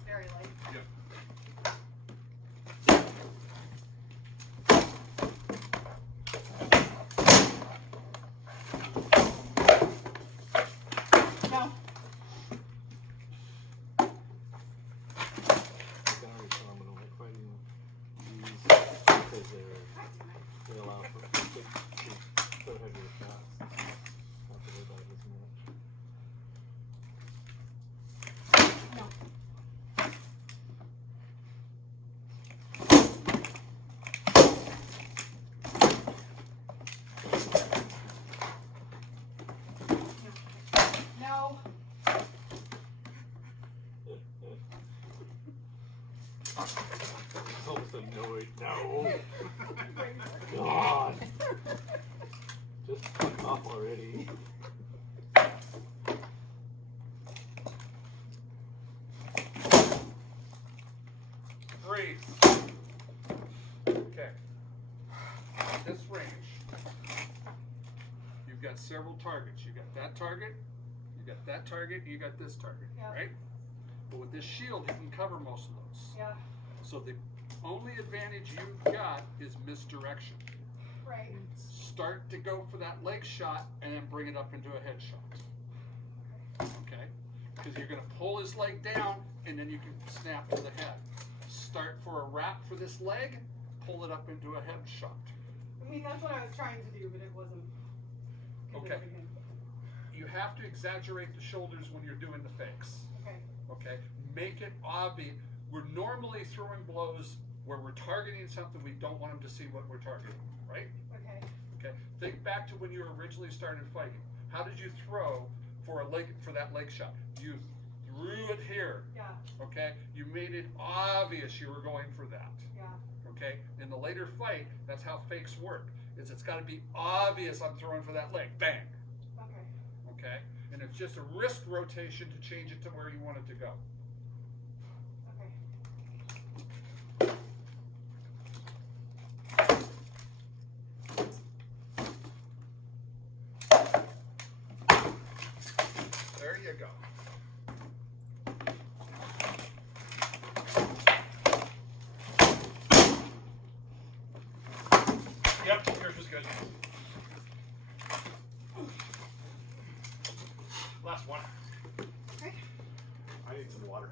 Very light. Yep. No. Gallery phenomenal at fighting these because they allow for big, so heavier shots. Not to worry about it as much. No. No. It's almost annoyed. No! God! Just fuck off already. Breathe. Okay. At this range, you've got several targets. You got that target, you got that target, you got this target, Yeah. right? But with this shield, you can cover most of those. Yeah. So the only advantage you've got is misdirection. Right. Start to go for that leg shot and then bring it up into a headshot. Okay? Because you're going to pull his leg down and then you can snap to the head. Start for a wrap for this leg, pull it up into a headshot. I mean, that's what I was trying to do, but it wasn't. Okay. convincing. You have to exaggerate the shoulders when you're doing the fakes. Okay. Okay? Make it obvious. We're normally throwing blows where we're targeting something we don't want them to see what we're targeting, right? Okay. Okay. Think back to when you originally started fighting. How did you throw for that leg shot? You threw it here. Yeah. Okay. You made it obvious you were going for that. Yeah. Okay. In the later fight, that's how fakes work. It's got to be obvious I'm throwing for that leg. Bang. Okay. Okay. And it's just a wrist rotation to change it to where you want it to go. There you go. Yep, yours was good. Last one. Okay. I need some water.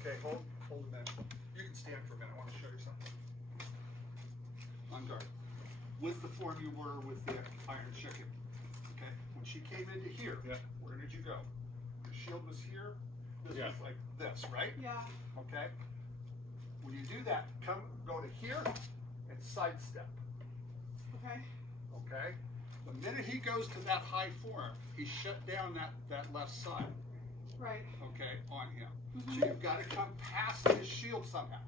Okay, hold a minute. You can stand for a minute. I want to show you something. On guard. With the form you were with the iron chicken. Okay? When she came into here, Yeah. where did you go? The shield was here. This Yeah. was like this, right? Yeah. Okay? When you do that, go to here and sidestep. Okay. Okay? The minute he goes to that high form, he shut down that left side. Right. Okay, on him. So you've got to come past his shield somehow.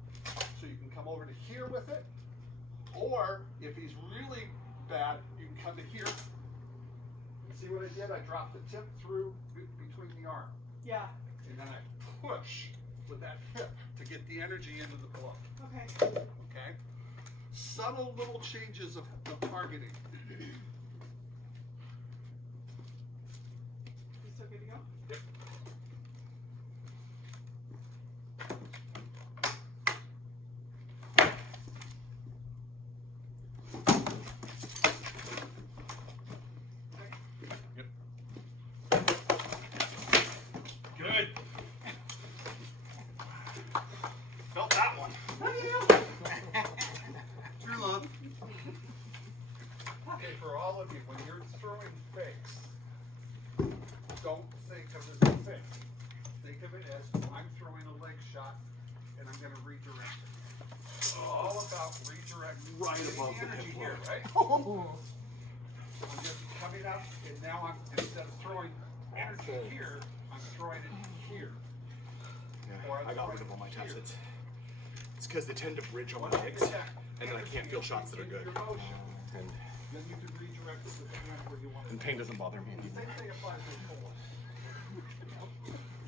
So you can come over to here with it, or if he's really bad, you can come to here. You see what I did? I dropped the tip through between the arm, Yeah. and then I push with that hip to get the energy into the blow. Okay. Okay? Subtle little changes of targeting. You still good to go? Yep. Good. Felt that one. True love. Okay, for all of you, when you're throwing fakes, don't think of it as a fake. Think of it as I'm throwing a leg shot and I'm going to redirect it. It's all about redirecting. Right Getting above the energy hip here, line. right? Oh. I'm just coming up, and now I'm, instead of throwing energy here, I'm throwing it here. Or I'm I got rid throwing of all my it here. taps. It's because they tend to bridge on my legs, and then I can't feel shots that are good. Your motion. And, Then you can redirect it depending on where you want it. and pain doesn't bother me. Same thing applies with pull.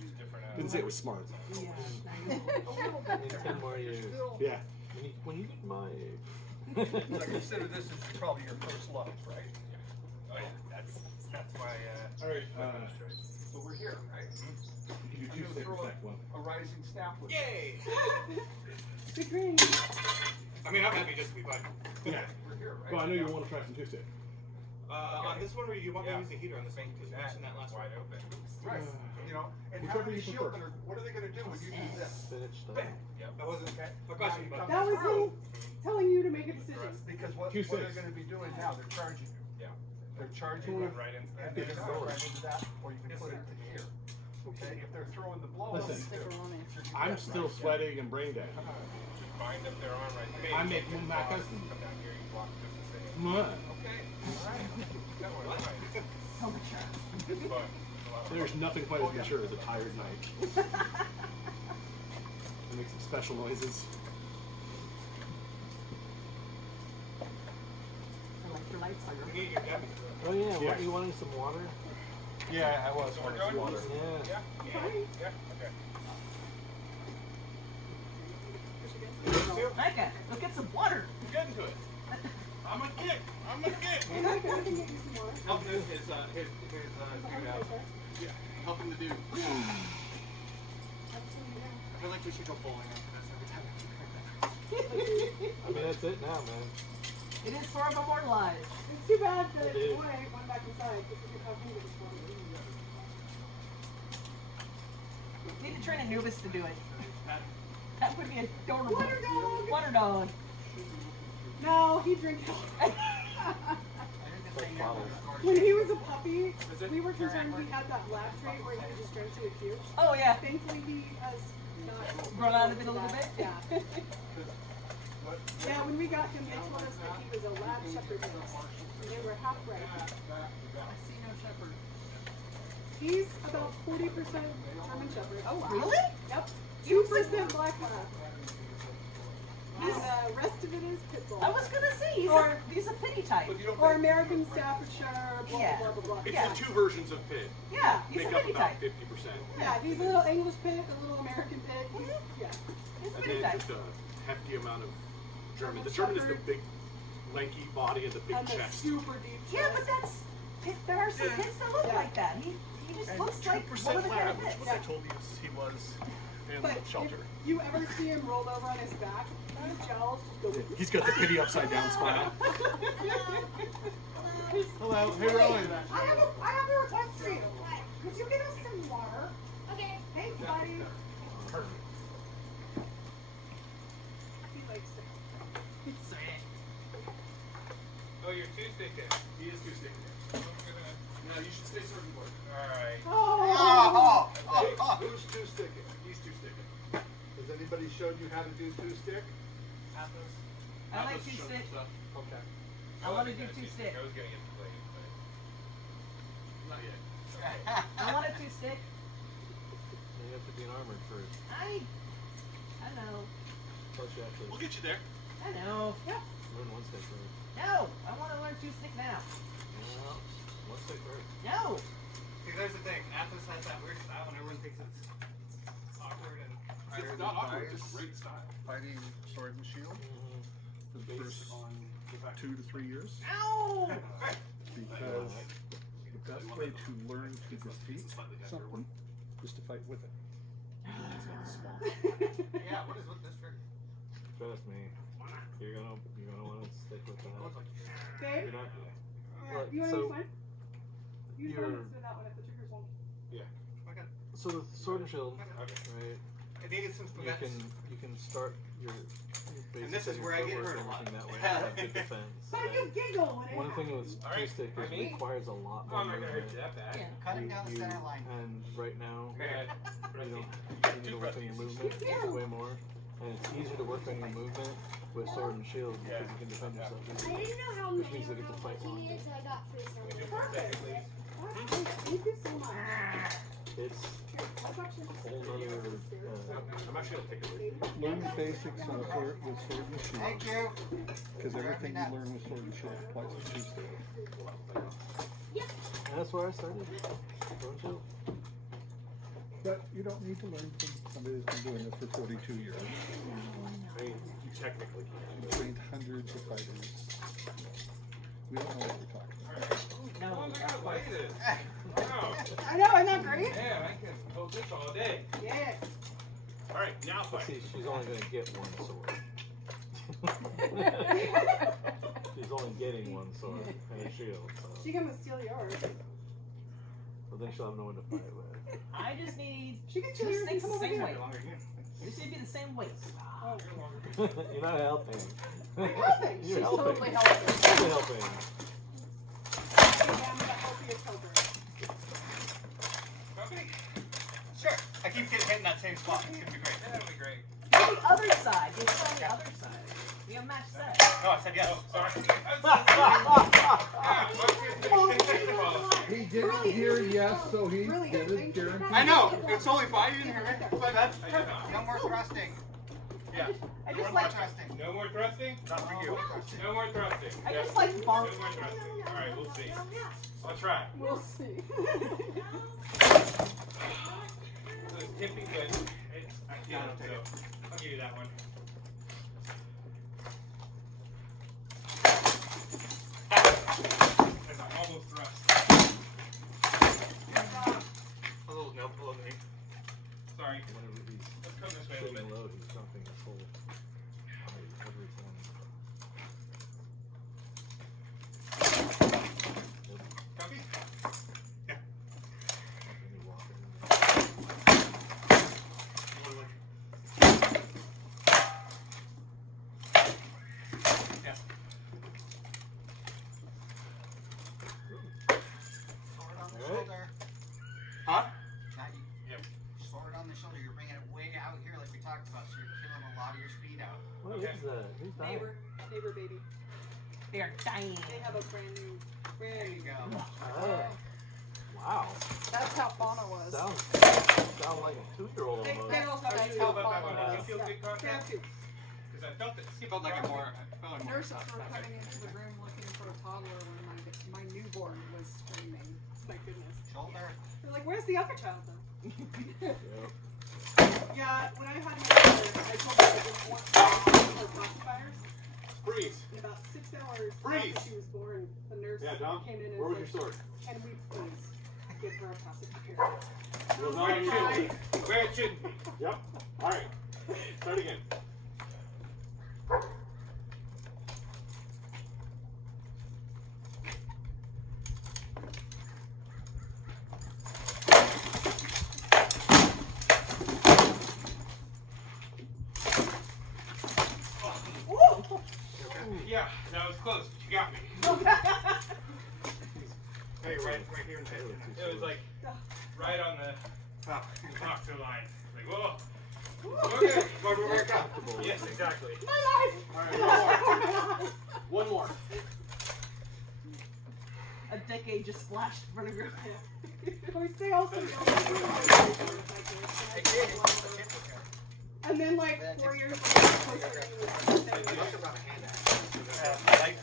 Use different. Didn't say it was smart. Yeah. In 10 more years. Yeah. When you get my age. I consider this as probably your first love, right? Oh yeah, that's my. All right. So we're here, right? Give you I'm two gonna sticks throw next one. a rising staff with Yay! Good green. I mean, I'm happy just to be fine. Yeah. We're here, right? But I know you want to try some two stick. On this one, or you want me to Yeah. use the heater on this one? Because you mentioned that last one. Wide open. Right. You know, and how Whichever many you shield prefer. what are they gonna do when you do this? Finish stuff. Bam. Yep. That wasn't okay. My question, but That was me telling you to make a decision. Because what Two they're sticks. gonna be doing now, they're charging you. yeah. They're charging Run you. right into And that. they can go right into that, or you can Yes, put sir. it to here. Okay, if they're throwing the blow. Listen. Sticker on it. I'm still sweating and brain dead. Just bind up their arm right there. I'm making them back up. Come down here, you walk just the same. What? Okay, alright. That one, right. So mature. But a lot of There's nothing quite as mature as a tired night. I make some special noises. Electrolytes on You need your gummies. Oh yeah, Yeah. weren't you wanting some water? Yeah, I was wanting some water. Yeah. Yeah, okay. Mecca, go get some water. Getting to it. I'm a kick. I'm a kick. And I can get you some more. Help his dude out. Yeah, helping the dude. I feel like we should go bowling after this every time. I mean, that's it now, man. It is sort of immortalized. It's too bad that It is. boy went back inside because we could have him this one. Need to train Anubis to do it. That would be adorable. Water dog! Water dog. No, he drinks. Like bottles. When he was a puppy, we were concerned he had that lab trait where he would just drink till he puked. Oh yeah. Thankfully, he has not Run out of it a little bit. Yeah. Yeah, when we got him, they told us that he was a lab shepherd mix. And they were half right. I see no shepherd. He's about 40% German shepherd. Oh, really? Yep. 2% black lab. And the rest of it is pit bull. I was gonna say he's a pity type. But you don't Or think- American Staffordshire, blah, Yeah. blah, blah, blah, blah. It's Yeah. the two versions of pit. Yeah, he's Make a up pity about type. 50%. Yeah, he's a little English pig, a little American pig. Yeah. He's a And pity then type. just a hefty amount of German. The German is the big, lanky body and the big And the chest. super deep chest. Yeah, but there are some kids that look Yeah. like that. He just And looks like 2% one of the lab, kind which of was I kids. told you he was in But the shelter. if you ever see him rolled over on his back, his jowls just go. He's got the pity upside down smile. Hello, hey Rowan. I have a request for you. Could you get us some water? Okay. Hey, buddy. He likes it. Oh, you're too thick there. He is too sticky. No, you should stay certain board. Alright. Oh. Who's too sticky? He's too sticky. Has anybody showed you how to do two stick? I like two stick. Okay. I want to do two stick. I was gonna get the blade, but Not yet. I want a two stick. You have to be in armored first. I know. Plus you have to We'll get you there. I know. Yeah. learn one stick first. No, I want to learn two stick now. Well, one stick first. No. see, there's the thing. Athos has that weird style, and everyone thinks it's awkward and. It's not awkward. It's great style. Fighting sword and shield for the first 2 to 3 years. Ow. Because the best way to learn to defeat something is to fight with it. Yeah, what is with this trick? Trust me. You're gonna want to stick with that. Babe, You're not. you want so to use mine? Use you're- mine instead of that one if the trigger's wonky. Okay. so the sword and shield, Okay. right? I needed some You spaghetti. can start your And this is your where I get footwork hurt a and lot. everything that way. Have good defense. But right? you giggle when it One thing happens. with Alright, two stick I is it mean- requires a lot Oh, more I'm not gonna hurt movement. you that bad. Yeah. Cutting down the center line. And right now, Okay. you need to work on your movement way more. And it's easier to work on your movement with sword and shield because you can defend yourself I easier. didn't know how Which many means they get to fight he longer. needed, so I got free stuff. Perfect. Thank you so much. It's That's actually a whole nother. I'm actually gonna take a look. Learn the basics on the sword with sword and shield. Thank you. Because everything you learn with sword and shield applies to two stick. And that's where I started. Sword and shield. But you don't need to learn from somebody that's been doing this for 42 years. I mean, you technically can. You've trained hundreds of fighters. We don't know what we're talking about. No. Oh my god, look at this. Wow. I know, isn't that great? Yeah, I can hold this all day. Yeah. All right, now fight. See, she's only gonna get one sword. She's only getting one sword and a shield. She can steal yours. So then she'll have no one to fight with. I just need She can steal two yours and sticks come the over same here. weight. They should be the same weight. Oh, You're not helping. helping. You're She's helping. totally helping. Totally helping. yeah, I'm the healthiest helper. Company? Sure. I keep getting hit in that same spot. It's gonna be great. That'll be great. You're the other side. You're on the other side. We have match set. No, I said yes. Oh, sorry. He didn't hear yes, so he Really, did thank it you. guaranteed. I know. It's totally fine. You didn't hear me. It's my bad. No more thrusting. Yeah. I No just more like thrusting. No more thrusting? Not for you. No more thrusting. I just like No bonk. more thrusting. Alright, we'll see. I'll try. We'll see. So it's tipping good. I feel it, so I'll give you that one. As I almost thrust. A little no below me. Sorry. Whenever he's Let's come this way a little sitting bit. low, he's dropping his whole body every time. Copy? Yeah. Dropping and walking. Yeah. Sword on the Alright. shoulder. Huh? Not you. Yep. Sword on the shoulder. You're bringing it way out here like we talked about, so you're killing a lot of your speed out. What is that? Who's dying? Neighbor baby. They are dying. They have a brand new. There you go. Oh. Wow. That's how Fauna was. Sounds like a 2-year-old They almost. also have That's two. how that one Yeah. was. You feel good, They Conrad? have two. Because I felt it. It felt like a more. I felt like more Nurses soft. were coming into the room looking for a toddler when my newborn was screaming. My goodness. Shoulder. They're like, where's the other child though? Yeah. Yeah, when I had my daughter, I told her I didn't want to for pacifiers. Freeze. In about 6 hours Freeze. after she was born, the nurse Yeah, Dom. came in and Where was your said, sword? can we please give her a pacifier? Well, not it shouldn't be. Where it shouldn't be. Yep. All right. Start again. Yeah, that was close, but you got me. Hey, right here in the It was like right on the boxer line. Like, whoa. Okay, we're back up. Yes, exactly. All right. One more. A decade just splashed in front of your head. They also and then like 4 years later, Talk about a hand axe. Like,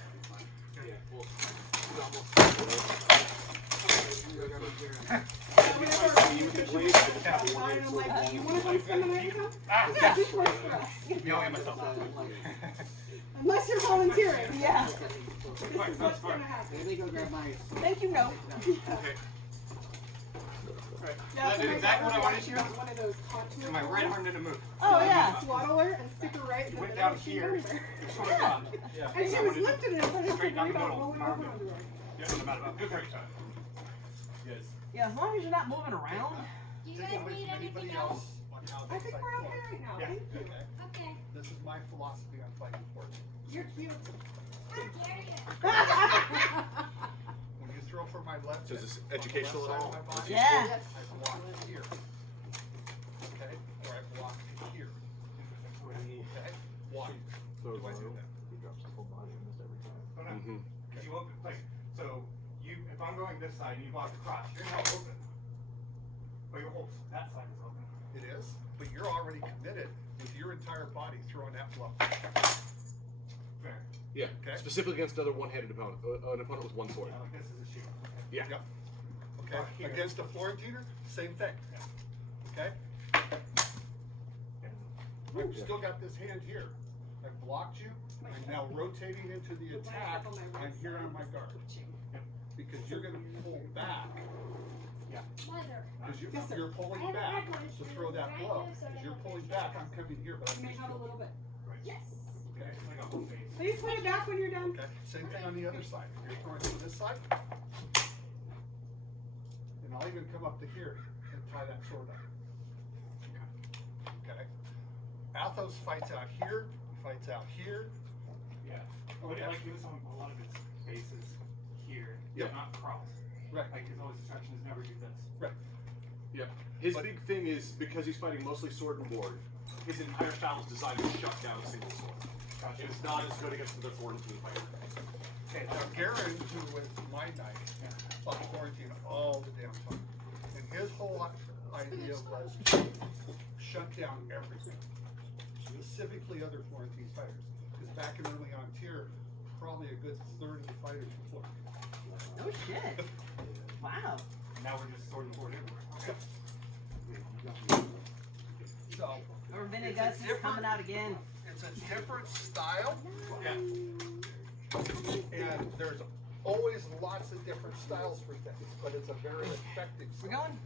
I'm like, you want to go spend the night with us? Yeah, this works for us. yelling at myself. Unless you're volunteering. Yeah. This is what's going to happen. Let me go grab my. Thank you, no. Okay. Yeah, That so did my exactly what I daughter wanted got to you do. one of those contour And my right balls. arm didn't move. Oh, yeah. Swaddle her and stick her right in the Went middle down of the here. shoulder. Yeah. And Yeah. she was lifting it, but it's Straight down worried the about middle. rolling over onto her. Yeah, about good break time. Yes. Yeah, as long as you're not moving around. Do you guys need anything else? I think we're okay right now. Thank you. Okay. This is my philosophy on fighting sports. You're cute. How dare you? When you throw from my left So is this hip, on the educational left at side all? of my body, Yeah. I block here. Okay? Or I block here. Okay? Why? So Do I do that? he drops his whole body almost every time. Oh, no. Mm-hmm. Because you open, like, so you, if I'm going this side and you block the crotch, you're not open. But your whole, that side is open. It is, but you're already committed with your entire body throwing that blow. Fair. Yeah. Okay. Specifically against another one-handed opponent. An opponent with one sword. Like this is a shield. Yeah. Yep. Okay? Here. Against a Florentiner, same thing. Okay? I've still got this hand here. I've blocked you. I'm now rotating into the attack. I'm here on my guard. Because you're going to pull back. Mother. Because you're pulling back to throw that blow. As you're pulling back, I'm coming here, but You I'm may just have a little bit. Yes. Okay. Like a whole face. Please put it back when you're done. Okay. Same thing on the other side. You're throwing from this side. And I'll even come up to here and tie that sword up. Okay. Athos fights out here, fights out here. Yeah. But it, like, it was on a lot of its bases here. Yep. Not cross. Right. Like, his always instruction is never do this. Right. Yeah. His But- big thing is because he's fighting mostly sword and board. His entire style is designed to shut down a single sword. Gotcha. It's not as good against the Florentine fighter. Okay, now Garen, who was my knight, fought Florentine all the damn time. And his whole idea was to shut down everything. Specifically other Florentine fighters. Because back in early on tier, probably a good third of the fighters were Florentine. Oh, shit. Wow. Now we're just sword and board everywhere. So, Or It's a Venegas is different- coming out again. it's a different style. Yeah. And there's always lots of different styles for things, but it's a very effective We're style. going?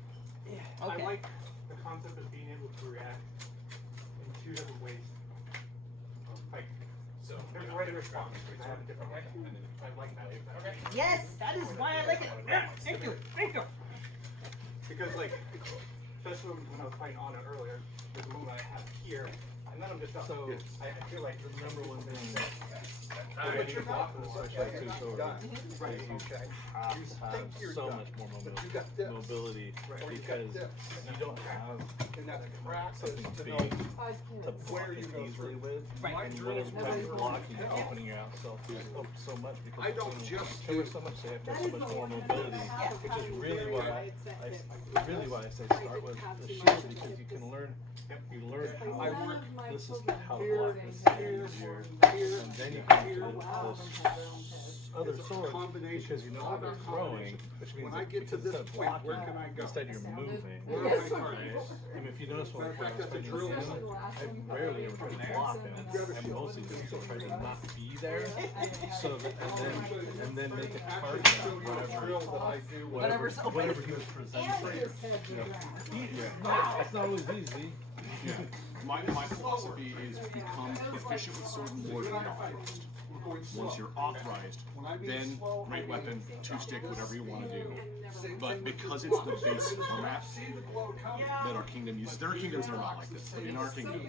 Yeah. Okay. I like the concept of being able to react in two different ways. Like, so there's a way to respond. I have a different way. I like that. Okay. Yes, that is why I like it. Yeah, thank you. Thank you. Because like, especially when I was fighting Anna earlier, with the move I have here, I And then I'm just done. So I feel like the number one thing but you're not. especially two swords, Done. is Right, you okay. have You to think have you're so done, much more but you got this. mobility Or you got because this. you don't have And that's practice something to big know to block you it go easily through. with. My And drills whenever you're were- blocking, you're opening yourself so much because I don't it's just cover do- so much, so you have to have so much more mobility, which is really why I say start with the shield because you can learn how I work this is how to here, block this here, easier, here, and then you can here. do this other It's a sword combination. because you know how they're throwing, which means When I that get to because this instead of point, where blocking, can I go? instead you're moving. Where am I Right? targeting? And if you notice when Matter of fact, I'm that's a spending drill. I rarely ever try to block them. I mostly just try to not be there, so that and then make it hard Drill that I do. whatever he was presenting. It's not always easy. Yeah. My philosophy is become proficient with sword and ward when you're authorized. Once you're authorized, then great weapon, two stick, whatever you want to do. But because it's the base format that our kingdom uses, there are kingdoms that are not like this. But in our kingdom,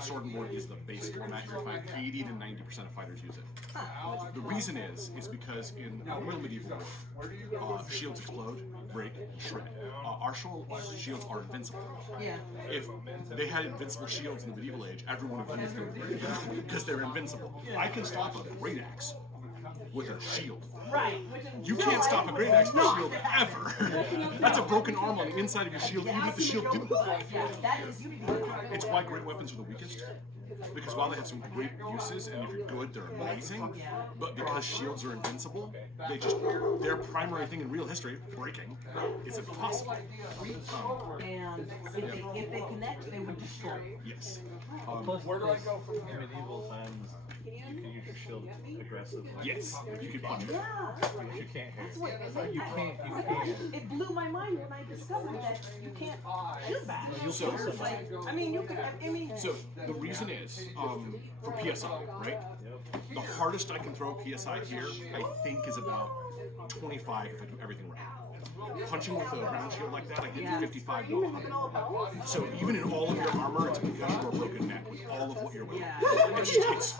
sword and ward is the base format. You're find 80 to 90% of fighters use it. The reason is because in real medieval war, shields explode, break, shred. Our shields are invincible. Yeah. If they had invincible shields in the medieval age, everyone would use them because they're invincible. I can stop a great axe with a shield. Right. You can't stop a great axe with a shield ever. That's a broken arm on the inside of your shield, even if the shield didn't. Yeah, that is you. It's why great weapons are the weakest. Because while they have some great uses, and if you're good, they're amazing, but because shields are invincible, their primary thing in real history, breaking, is impossible. And if they connect, they would destroy. Yes. Plus, in medieval times, you can use your shield aggressively. Yes, you can punch it. Which you can't here. You can't. It blew my mind when I discovered that you can't shoot back. So, I mean, you could. I mean. so the reason is, for PSI, right? The hardest I can throw PSI here, I think, is about 25 if I do everything right. Punching with a round shield like that, I get 55 to 100. So even in all of your armor, it's a concussion or a broken neck with all of what you're wearing. It just hits.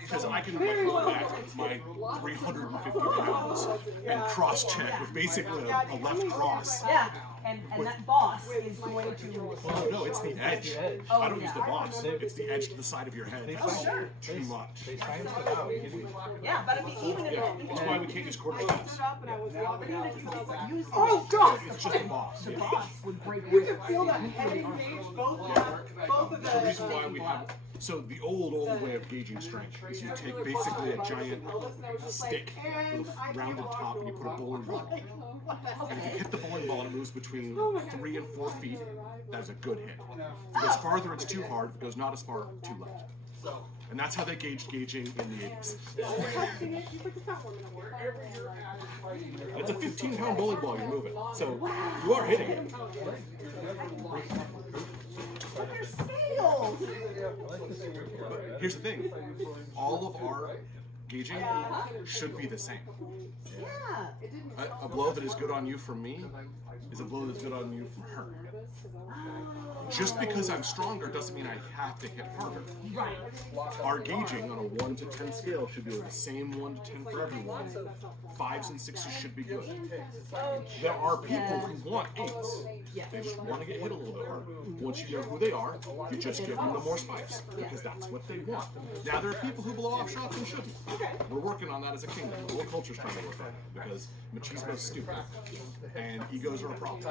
Because I can pull back my 350 pounds and cross-check with basically a left cross. Yeah, and that boss is going to. Well, no, it's the edge. I don't use the boss. It's the edge to the side of your head. Oh, sure. Too much. They science it out. Yeah, but I mean, even if Yeah, that's why we can't use quarter staffs. Oh God! It's just a boss. the boss would break. You can feel that head engage both of The reason why we have so the old way of gauging strength is you take basically a giant stick with a rounded top and you put a bowling ball on it. And if you hit the bowling ball and it moves between 3 and 4 feet, that is a good hit. If it goes farther, it's too hard. If it goes not as far, too light. And that's how they gauged gauging in the 80s. It's a 15-pound bowling ball you're moving, so you are hitting it. But they're scales. But here's the thing, all of our gauging should be the same. Yeah. A blow that is good on you from me is a blow that's good on you from her. Just because I'm stronger doesn't mean I have to hit harder. Right. Our gauging on a 1 to 10 scale should be the same 1 to 10 for everyone. 5s and 6s should be good. There are people who want 8s. They just want to get hit a little bit harder. Once you know who they are, you just give them the more spikes because that's what they want. Now there are people who blow off shots and shouldn't. We're working on that as a kingdom. The whole culture's trying to work on it because machismo is stupid and egos are a problem.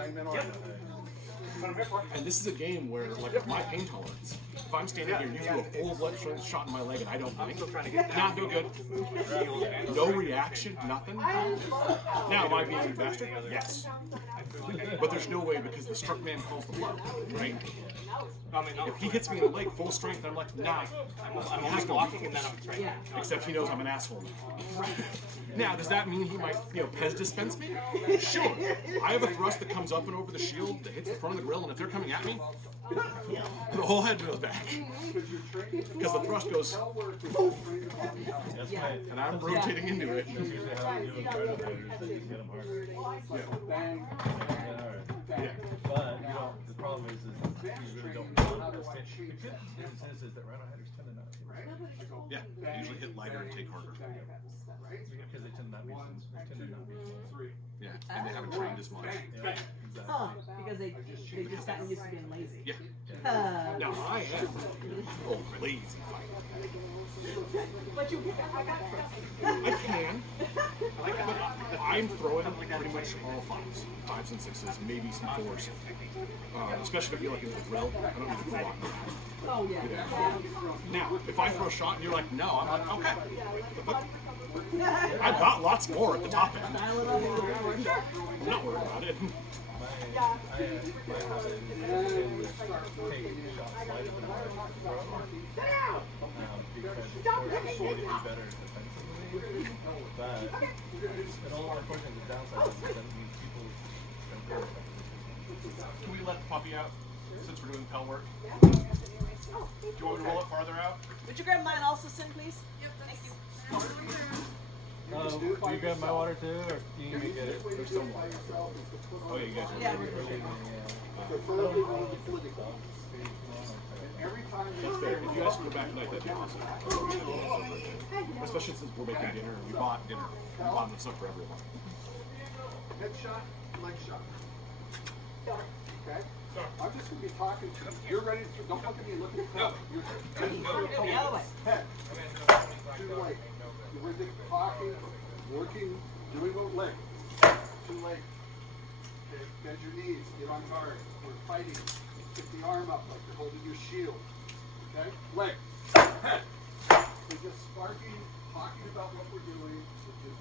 And this is a game where, like, with my pain tolerance, if I'm standing here and you throw a full blood shot in my leg and I don't blink, not no good. No reaction, nothing. Now, am I being a bastard? Yes. But there's no way because the struck man calls the blow, right? If he hits me in the leg full strength, I'm like, nah. I'm only blocking and then I'm straight. Except he knows I'm an asshole now. Now, does that mean he might, Pez dispense me? Sure. I have a thrust that comes up and over the shield that hits the front of the grill, and if they're coming at me, the whole head goes back. Because the thrust goes, and I'm rotating into it. Yeah. But the problem is you really don't want to fit. The good news is Yeah, they usually hit lighter and take harder. Because they tend not be Yeah, and they haven't trained as much. Huh, because they just gotten used to being lazy. Yeah. No, I am lazy. But you get that I can. I'm throwing pretty much all fives and sixes, maybe some fours. Especially if you're looking at the drill. I don't need to throw a lot. Oh yeah. Now, if I throw a shot and you're like, no, I'm like, okay. But I've got lots more at the top end. I'm not worried about it. Can we let the puppy out since we're doing pell work? Do you want me to roll it farther out? Would you grab mine also, Sin, please? Yep, thank you. You grab my water too, or you can get it? There's some water. Oh, yeah, you guys are Yeah. Preferably one of the political. Every time That's fair. If you guys can go back tonight, that'd be awesome. Especially since we're making dinner. We bought dinner. We bought the stuff for everyone. head shot, leg shot. Okay? I'm just going to be talking to you. You're ready to, don't look at me, look at the crowd. The other way. Head. Too late. We're just talking, working, doing a leg. Too late. Okay, bend your knees, get on guard. We're fighting. Kick the arm up like you're holding your shield. Okay? Leg. Head. We're just sparking, talking about what we're doing.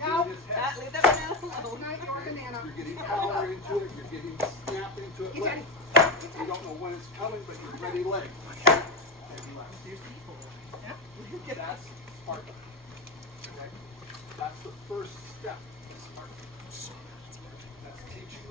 No, Leave that banana alone. not your banana. You're getting power into it, you're getting snap into it. Leg. You don't know when it's coming, but you're ready leg. Heavy left. That's sparking. Okay? That's the first step. Sparking.